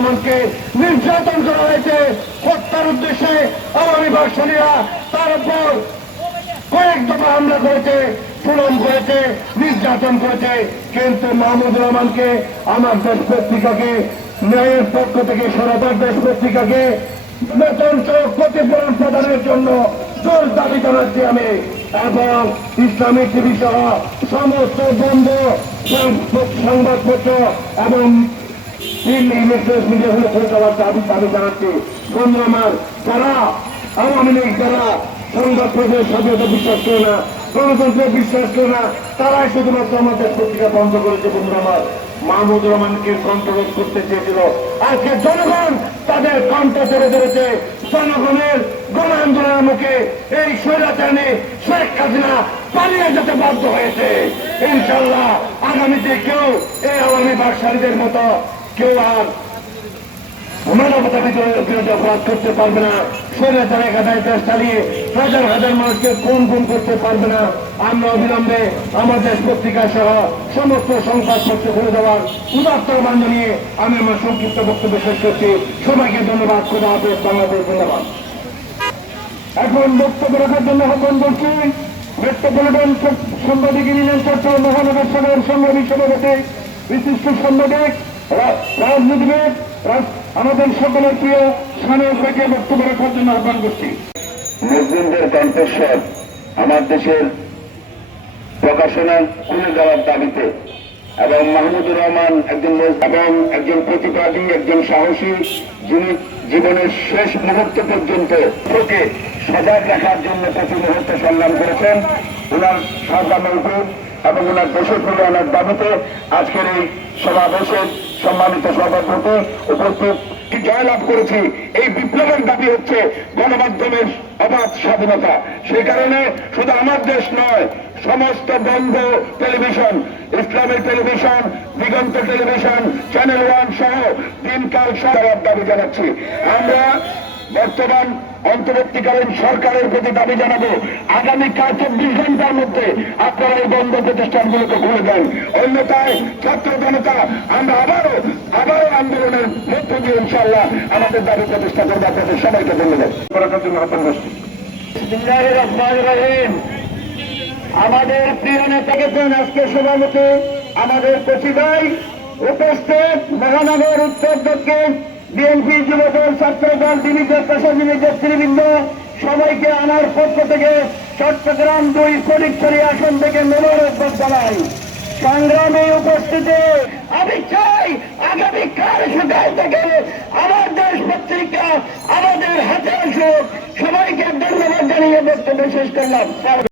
আমাকে নির্যাতন করা হয়েছে। হত্যার উদ্দেশ্যে আওয়ামী বাসনীরা তার উপর কয়েক দফা হামলা করেছে সুলম করেছে, নির্যাতন করেছে। কিন্তু মাহমুদুর রহমানকে, আমার দেশ পত্রিকাকে, ন্যায়ের পক্ষ থেকে, সনাতন দেশ পত্রিকাকে বেতন ক্ষতিপূরণ প্রদানের জন্য জোর দাবি জানাচ্ছি আমি। এবং ইসলামিক টিভি সহ সমস্ত বন্ধ সংবাদপত্র এবং ইলেকট্রনিক মিডিয়াগুলো খুলে দেওয়ার দাবি দাবি যারা আওয়ামী লীগ, যারা বিশ্বাস করে না, গণতন্ত্রে বিশ্বাস করে না, তারাই শুধুমাত্র আমাদের পত্রিকা বন্ধ করেছে, বন্ধু আমার। মাহমুদ রহমানকে কন্ট্রোল করতে চেয়েছিল। আজকে জনগণ তাদের কণ্ঠ ধরে ধরেছে, জনগণের গণ আন্দোলনের মুখে এই স্বৈরাচারী শেখ হাসিনা পালিয়ে যেতে বাধ্য হয়েছে। ইনশাল্লাহ আগামীতে কেউ এই আওয়ামী বাকশালীদের মতো কেউ আর মানবতা অপরাধ করতে পারবে না। একাধায় দেশ চালিয়ে হাজার হাজার মানুষকে করতে পারবে না। আমরা অবিলম্বে আমার দেশ পত্রিকা সহ সমস্ত দেওয়ার আহ্বান জানিয়ে আমি আমার সংক্ষিপ্ত বক্তব্য শেষ করছি। সবাইকে ধন্যবাদ। খোদা হাফেজ। বাংলাদেশ ধন্যবাদ এখন বক্তব্য রাখার জন্য আহ্বান করছি মেট্রোপলিটন সাংবাদিক ইউনিয়ন চট্টগ্রাম মহানগর সদর সংগ্রামী সভাপতি, বিশিষ্ট সাংবাদিক রাজনীতিবিদ আমাদের সকলের প্রিয় সানের থেকে বক্তব্য রাখার জন্য আহ্বান করছি মুসলিমদের কণ্ঠস্বর আমার দেশের প্রকাশনা খুলে দেওয়ার দাবিতে এবং মাহমুদুর রহমান একজন এবং একজন প্রতিবাদী, একজন সাহসী, যিনি জীবনের শেষ মুহূর্ত পর্যন্ত তোকে সজাগ রাখার জন্য প্রতি মুহূর্তে সংগ্রাম করেছেন। ওনার সংগ্রামের উপর এবং ওনার দেশের কল্যাণের দাবিতে আজকের এই সমাবেশের সম্মানিত সভাপতি, উপস্থিত জয়লাভ করেছি, এই বিপ্লবের দাবি হচ্ছে গণমাধ্যমের অবাধ স্বাধীনতা। সেই কারণে শুধু আমার দেশ নয়, সমস্ত বন্ধ টেলিভিশন ইসলামের television, Diganta television, channel one সহ দিনকাল সবার দাবি জানাচ্ছি। আমরা বর্তমান অন্তর্বর্তীকালীন সরকারের প্রতি দাবি জানাব। আগামীকাল চব্বিশ ঘণ্টার মধ্যে আপনারা এই বন্ধ প্রতিষ্ঠানগুলোকে খুলে দেন। অন্যথায় ছাত্র জনতা আমরা আবারও আবারও আন্দোলনের মধ্য দিয়ে ইনশাল্লাহ আমাদের দাবি প্রতিষ্ঠা করব। আপনাদের সবাইকে ধন্যবাদ। করার জন্য আহ্বান করছি। আমাদের প্রিয় নেতা গেছেন আজকে সভাপতি। আমাদের কচি উপস্থিত মহানগর উত্তর দক্ষিণ বিএনপি যুবদল, ছাত্রদল ডিভিজন প্রশাসনিক নেতৃবৃন্দ সবাইকে আমার পক্ষ থেকে চট্টগ্রাম দুই ফটিকছড়ি আসন থেকে মোবারকবাদ জানাই। সংগ্রামে উপস্থিতি, আমি চাই আগামীকাল সকাল থেকে আমার দেশ পত্রিকা আমাদের হাতে আসুক। সবাইকে ধন্যবাদ জানিয়ে বক্তব্য শেষ করলাম।